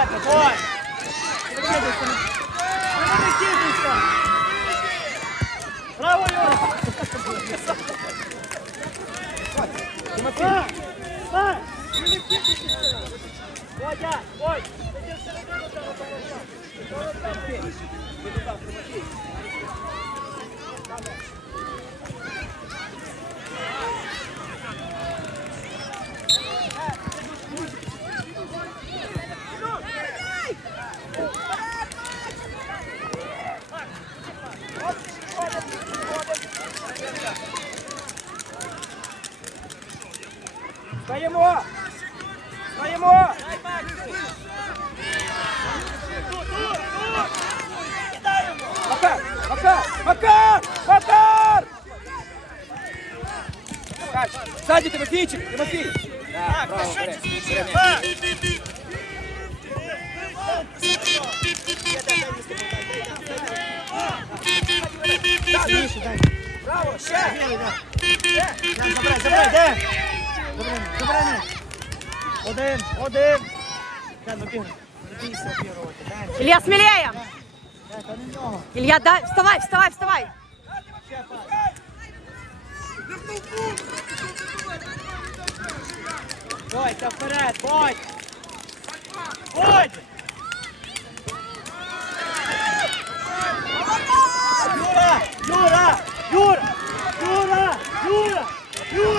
Не! Не кидайся! Браво, Юра! Стой! Водя, ой! Іди всередину, треба допомогти. Стоїмо! Стоїмо! Макар! Макар! Макар! Макар! Макар! Сзади Тимофійчик! Тимофій! Так, браво, бери, бери. Браво, ще! Забирай, забирай, де? Забирай, забирай м'яч. Один, один. Дай, ну бігай. Не бійся обігрувати, дай. Илья, смелее! Дай, та не в нього. Илья, дай, вставай, вставай, вставай! Ще пас. Бойся вперед, будь! Будь! Юра! Юра! Юра! Юра! Юра! Юра!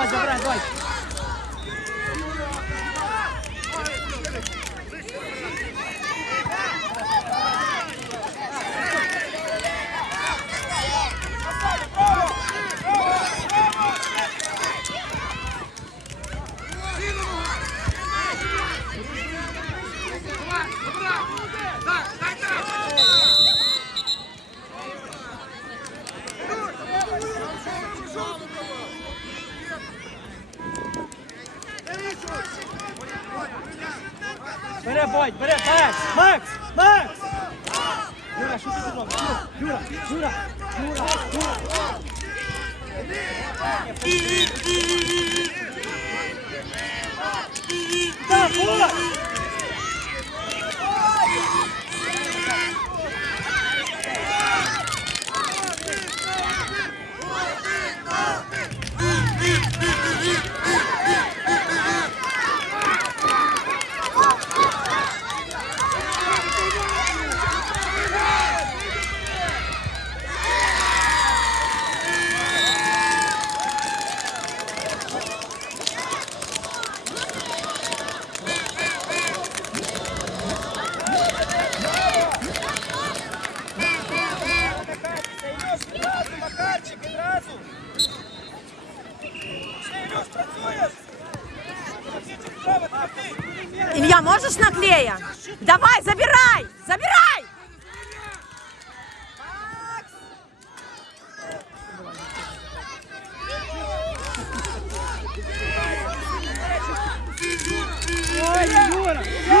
Давай, забирай, давай! Бере, Бодь, бере, Макс! Макс! Макс! Юра, що ти тут? Юра, Юра, Юра, Юра, Юра! Так, Юра! Можешь? Давай, забирай! Забирай! Ой,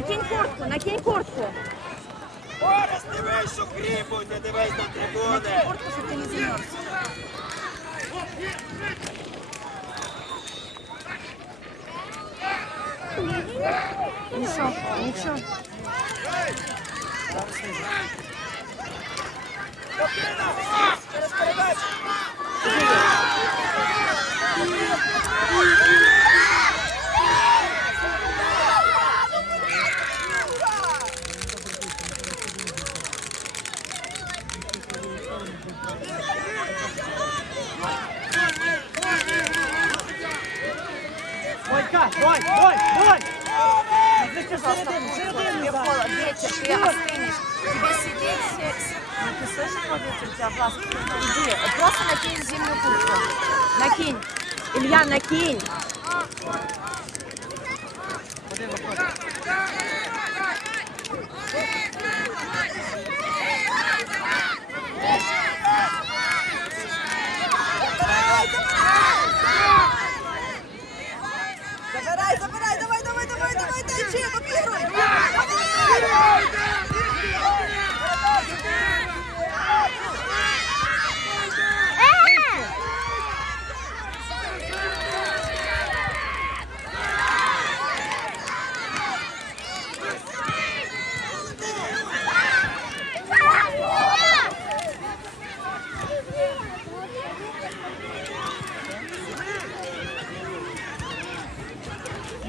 накинь куртку, накинь куртку. Орес, дивись, що грібуть, не дивись на трибуни! Куртку, чтобы ты не замерз. Ничего, ничего. Через передачу! Илья, накинь. Забирай, забирай, давай, давай, давай, давай, тащи, обігруй!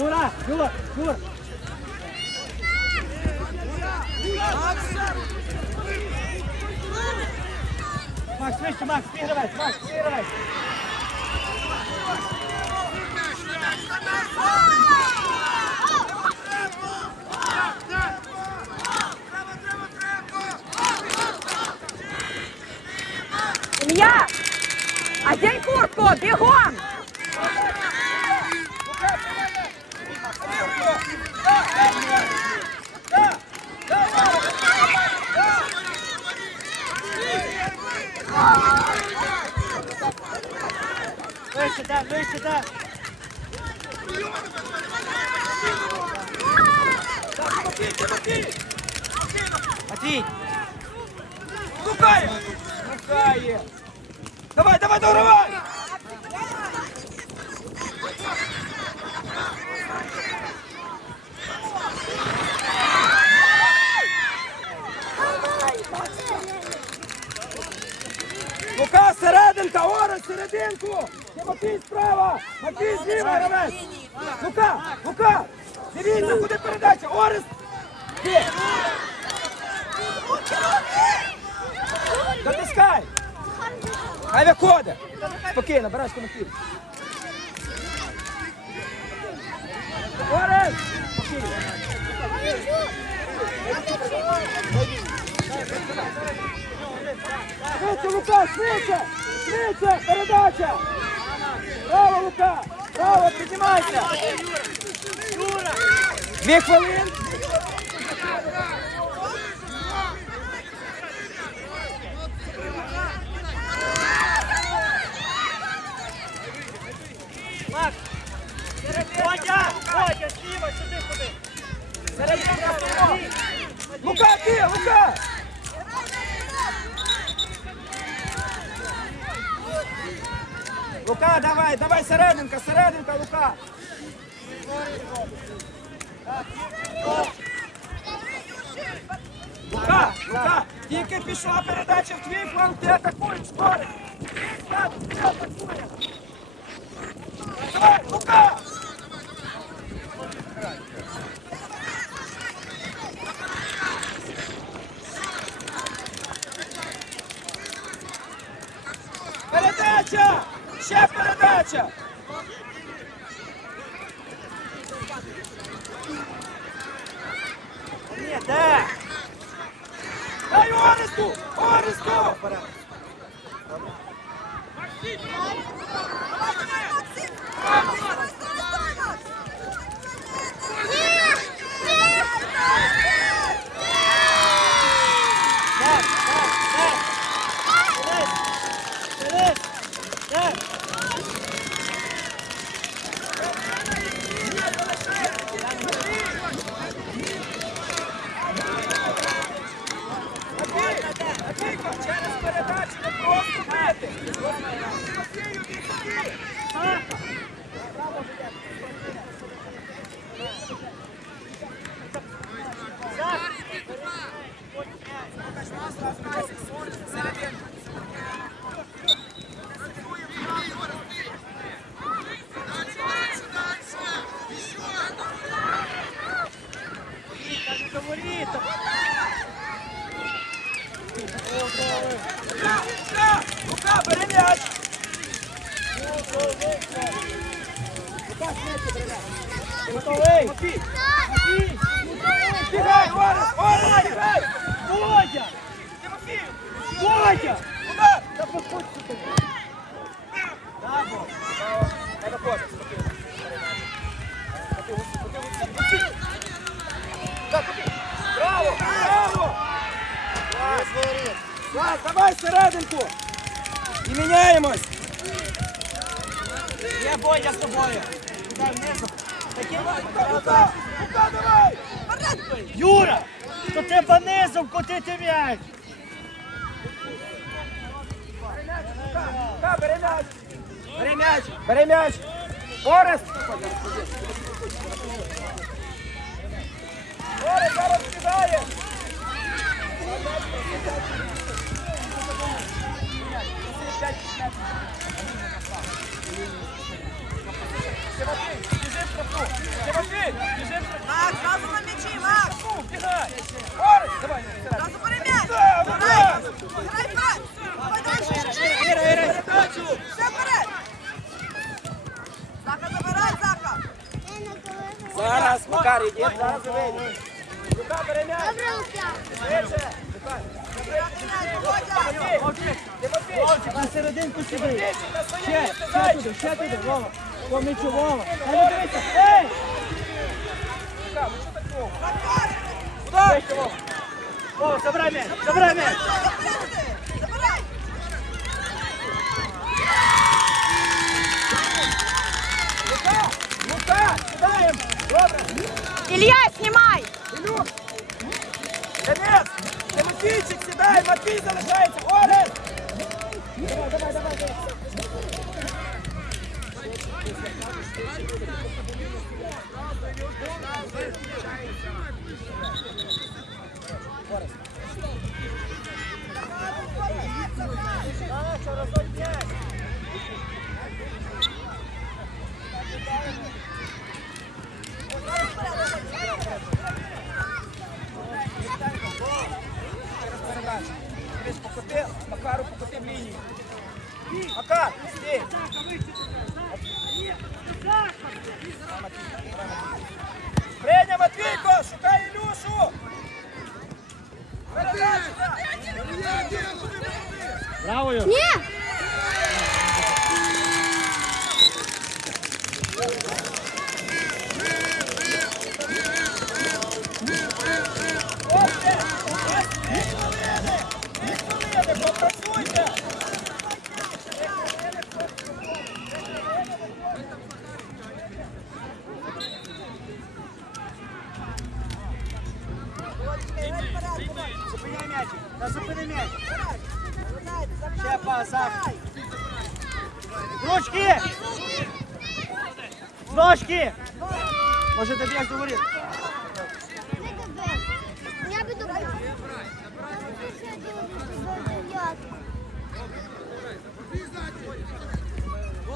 Юра, Юра, Юра! Макс, вище, Макс, підгравець, Макс, підгравець! Илья, одень куртку, бегом. Вище, так, вище, так! Тимофій, Тимофій! Матвій! Лукає! Лукає! Давай, давай, давай! Лука, серединка, Орес, серединку! Тимофій справа! Матвій зліва, гравець! Лука, Лука! Дивіться, куди передача! Орес! Ти! Дотискай! Хай Спокійно, береш Тимофій. Орес! Швидше, Лука, швидше! Швидше! Передача! Браво, Лука! Браво, піднімайся! Дві хвилини! Лука, ти, Лука! Лука, давай, давай, серединка, серединка, Лука! Лука, Лука, тільки пішла передача в твій фланг, ти атакуєш, скоро! Давай, Лука! Швидше! Ні, де? Дай Оресту! Оресту! Давай, Bora, minhas! Ще, ще туди, ще туди, Вова. По м'ячу, Вова. Та не дивися, ей! Рука, ну що так довго? Удар! Вова, забирай м'яч, забирай м'яч! Лука, кидаем! Добре! Илья, снимай! Илюк! Конец! Тимофійчик, сідай! Матвій залишається! Орес! Давай, давай, давай! давай. Борис.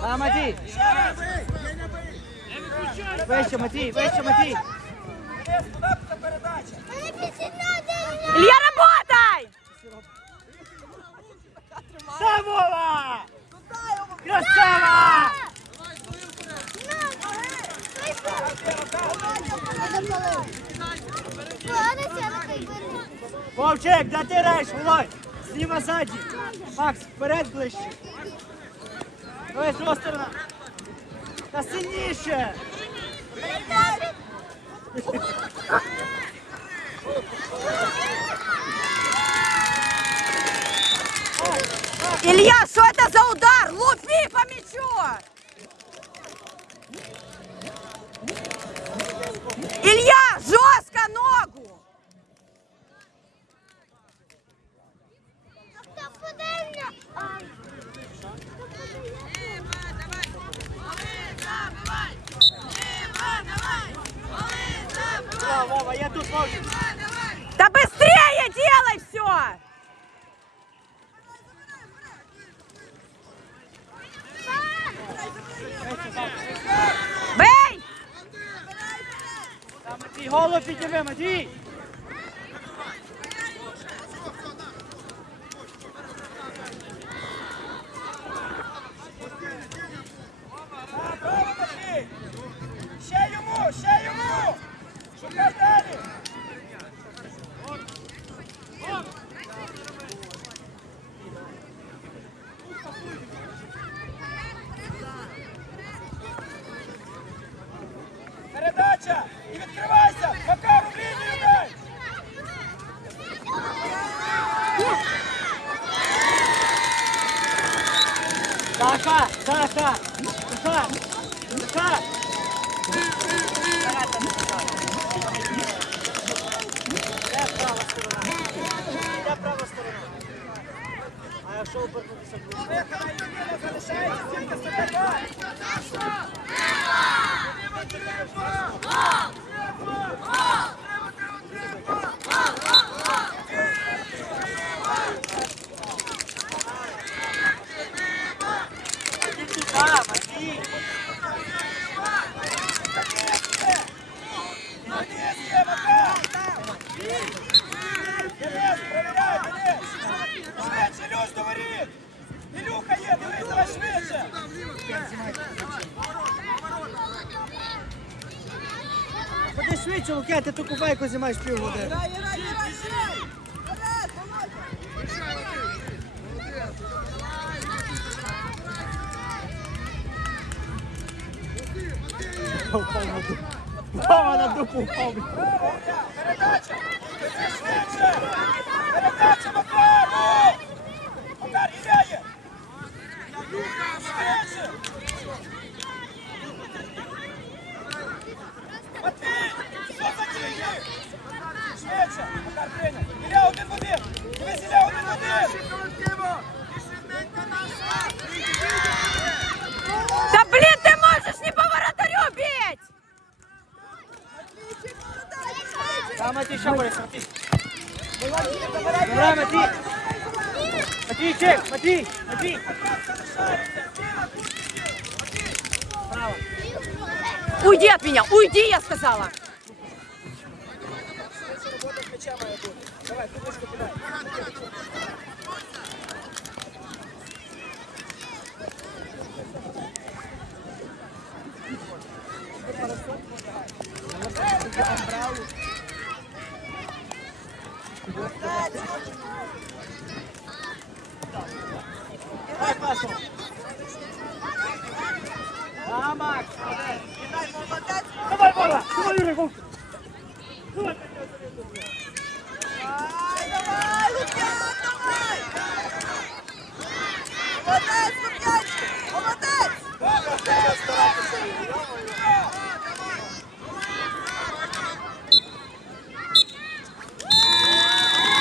А, Матій! Вище, Матій, вище, передача? Илья, работай! Та Вова! Красава! Вовчик, де ти граєш, Володь? Зліва ззаді. Макс, вперед ближче. Давай, з другої сторони. Та сильніше. Илья, что это за удар? Лупи по мячу! Илья, жестко ногу! Вова, Вова, я тут, Вовчик. Да быстрее делай все! Бей! Та, Матій, голову підніми, Матій. Матвій! Ще йому, ще йому! Шукай далі! Передача! І відкривайся! Макару в лінію дай! Права сторона? Де права сторона? А якщо обернутися ближче? Вихана єдина Ходи швидше, Лука, ти ту купайку знімаєш півгодини. Грай, грай, грай, грай! Вперед, Володя! Впав на дупу. Впав на дупу, впав. Передача! Передача Макару! Макар, Ілля є! Швидше! Матвій! Що за дії? Швидше! Макар прийняв! Ілля один в один! Дивись, Ілля один в один! Да блин, ты можешь не по вратарю бить! Та, Матвій, ще борись, Матвій. Давай, Матвій. Матвійчик, Матвій, Матвій. Уйди от меня, уйди, я сказала!